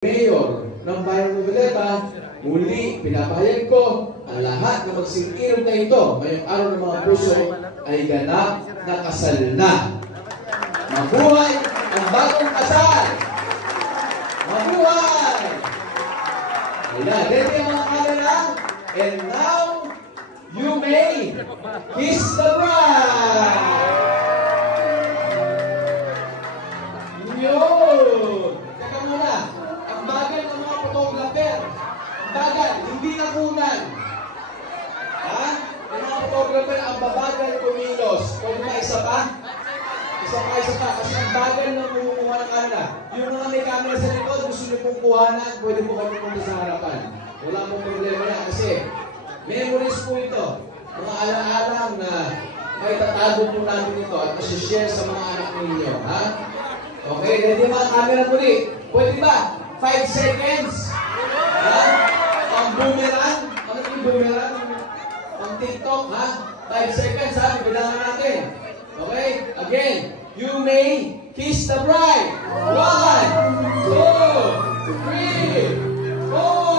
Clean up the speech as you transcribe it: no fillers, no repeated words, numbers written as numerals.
Mayor ng Bayan ng Noveleta, muli pinapahayag ko ang lahat na magsingkirog na ito ngayong araw ng mga puso ay ganap na kasal na. Mabuhay ang bagong kasal! Mabuhay! Ayan, ready ang mga camera? And now, you may kiss the bride! Yun! Teka muna, ang bagay ng mga photographer, ang bagay, hindi nakunan. Ha? Yung mga photographer, ang babagal kumilos. Kung na isa pa? Isa pa. Kasi ang bagal ng kumukuha ng camera. Yung mga may camera sa likod, gusto nyo pong kuhanan, pwede po kayo punta sa harapan. Wala pong problema na kasi memories po ito. Mga alang-alang na may tatago po namin ito at masishare sa mga anak ninyo. Ha? Okay, ready mga camera muli. Pwede ba? 5 seconds. Ha? Ang boomerang. Ano yung boomerang? Ang TikTok, ha? 5 seconds, ha? Bilangan natin. Okay? Again. You may kiss the bride. 1, 2, 3, 4.